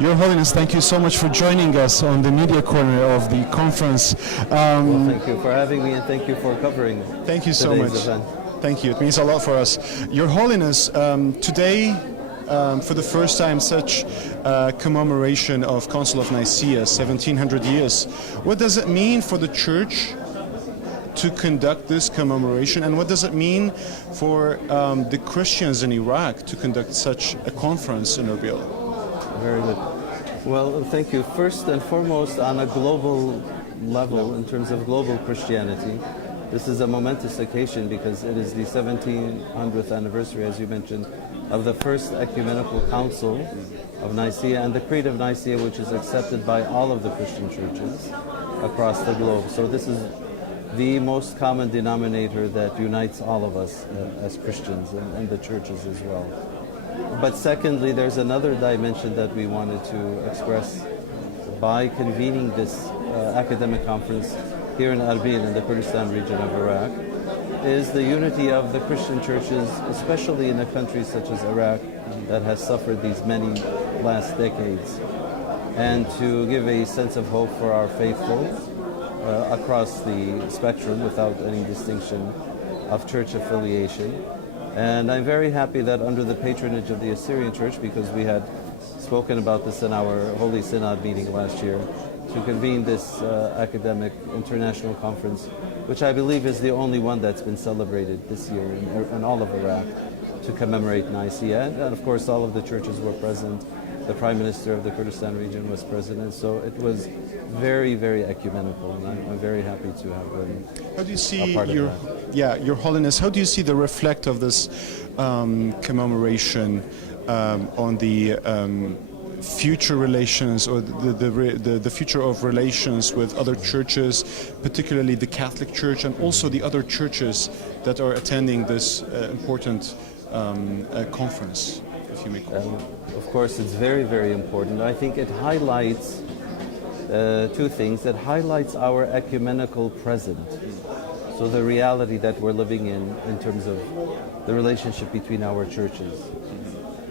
Your Holiness, thank you so much for joining us on the media corner of the conference. Well, thank you for having me, and thank you for covering Thank you so much. event. Thank you. It means a lot for us. Your Holiness, today, for the first time, such commemoration of Council of Nicaea, 1700 years. What does it mean for the Church to conduct this commemoration, and what does it mean for the Christians in Iraq to conduct such a conference in Erbil? Very good. Well, thank you. First and foremost, on a global level, in terms of global Christianity, this is a momentous occasion because it is the 1700th anniversary, as you mentioned, of the First Ecumenical Council of Nicaea and the Creed of Nicaea, which is accepted by all of the Christian churches across the globe. So this is the most common denominator that unites all of us as Christians and the churches as well. But secondly, there's another dimension that we wanted to express by convening this academic conference here in Erbil in the Kurdistan region of Iraq, is the unity of the Christian churches, especially in a country such as Iraq that has suffered these many last decades, and to give a sense of hope for our faithful across the spectrum without any distinction of church affiliation. And I'm very happy that under the patronage of the Assyrian Church, because we had spoken about this in our Holy Synod meeting last year, to convene this academic international conference, which I believe is the only one that's been celebrated this year in all of Iraq to commemorate Nicaea. And of course all of the churches were present. The Prime Minister of the Kurdistan region was present, so it was very, very ecumenical, and I'm very happy to have been How do you see a part of that. Your Holiness, how do you see the reflect of this commemoration on the future relations, or the future of relations with other churches, particularly the Catholic Church and also the other churches that are attending this important conference, if you may call it? Of course, it's very, very important. I think it highlights two things. It highlights our ecumenical present. So the reality that we're living in terms of the relationship between our churches.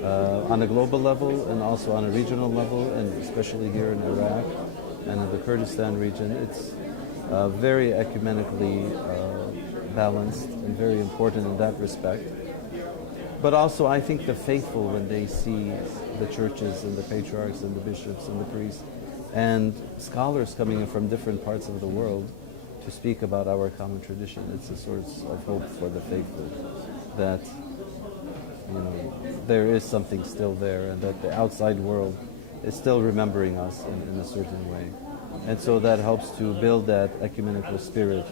On a global level and also on a regional level, and especially here in Iraq and in the Kurdistan region, it's very ecumenically balanced and very important in that respect. But also I think the faithful, when they see the churches and the patriarchs and the bishops and the priests and scholars coming in from different parts of the world to speak about our common tradition, it's a source of hope for the faithful that there is something still there, and that the outside world is still remembering us in a certain way. And so that helps to build that ecumenical spirit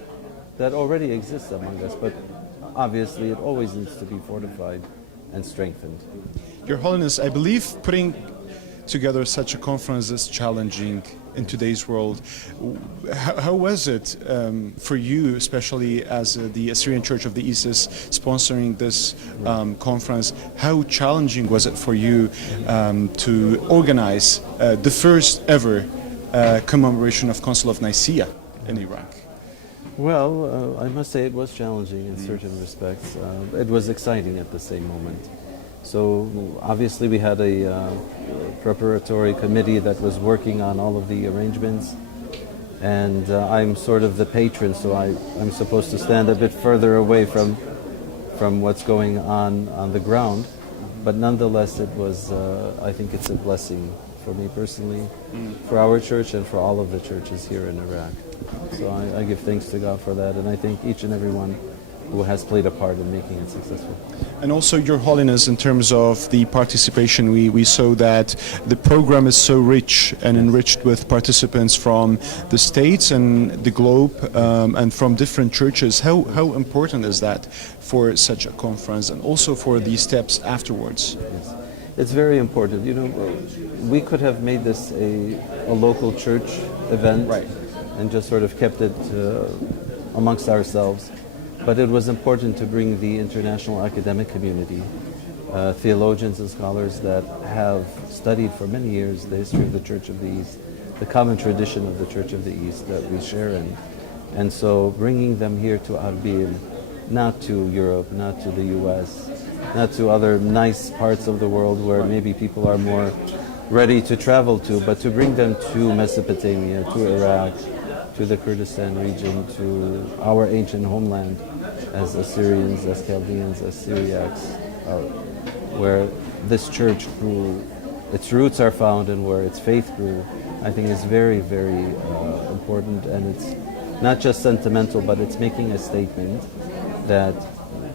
that already exists among us, but obviously it always needs to be fortified and strengthened. Your Holiness, I believe putting together such a conference is challenging in today's world. How was it for you, especially as the Assyrian Church of the East is sponsoring this conference? How challenging was it for you to organize the first ever commemoration of Council of Nicaea in Iraq? Well, I must say it was challenging in certain respects. It was exciting at the same moment. So obviously we had a preparatory committee that was working on all of the arrangements, and I'm sort of the patron, so I'm supposed to stand a bit further away from what's going on the ground. But nonetheless, it was, I think it's a blessing for me personally, for our church and for all of the churches here in Iraq. So I give thanks to God for that, and I thank each and every one who has played a part in making it successful. And also, Your Holiness, in terms of the participation, we saw that the program is so rich and enriched with participants from the States and the globe and from different churches. How important is that for such a conference, and also for the steps afterwards? Yes. It's very important. We could have made this a local church event, right, and just sort of kept it amongst ourselves. But it was important to bring the international academic community, theologians and scholars that have studied for many years the history of the Church of the East, the common tradition of the Church of the East that we share in. And so bringing them here to Erbil, not to Europe, not to the US, not to other nice parts of the world where maybe people are more ready to travel to, but to bring them to Mesopotamia, to Iraq, to the Kurdistan region, to our ancient homeland as Assyrians, as Chaldeans, as Syriacs, where this church grew, its roots are found, and where its faith grew, I think is very, very important. And it's not just sentimental, but it's making a statement that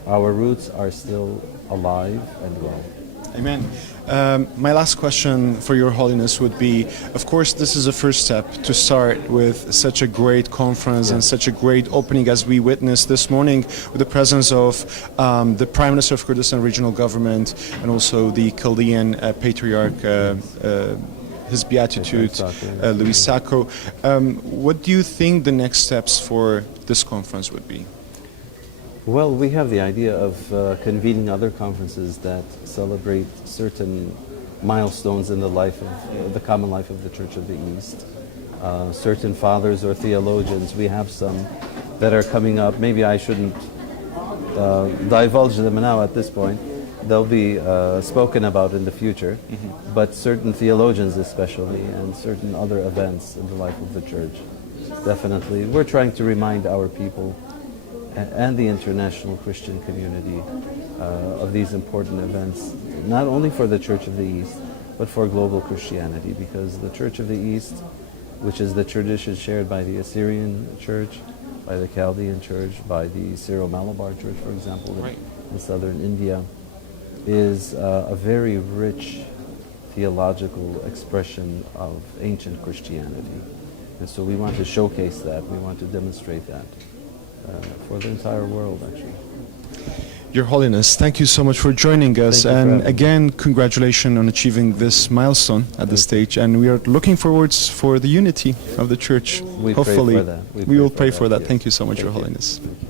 our roots are still alive and well. Amen. My last question for Your Holiness would be, of course, this is a first step to start with such a great conference and such a great opening as we witnessed this morning with the presence of the Prime Minister of Kurdistan Regional Government and also the Chaldean Patriarch, His Beatitude, Louis Sacco. What do you think the next steps for this conference would be? Well, we have the idea of convening other conferences that celebrate certain milestones in the life of the common life of the Church of the East. Certain fathers or theologians, we have some that are coming up. Maybe I shouldn't divulge them now at this point. They'll be spoken about in the future, but certain theologians especially, and certain other events in the life of the Church. Definitely. We're trying to remind our people and the international Christian community of these important events, not only for the Church of the East, but for global Christianity, because the Church of the East, which is the tradition shared by the Assyrian Church, by the Chaldean Church, by the Syro-Malabar Church, for example, in southern India, is a very rich theological expression of ancient Christianity. And so we want to showcase that, we want to demonstrate that for the entire world, actually. Your Holiness, thank you so much for joining us, and again, congratulations on achieving this milestone at this stage, and we are looking forward for the unity of the Church. We Hopefully, pray for that. we will pray for that. Yes. Thank you so much, Thank Your you. Holiness. Thank you.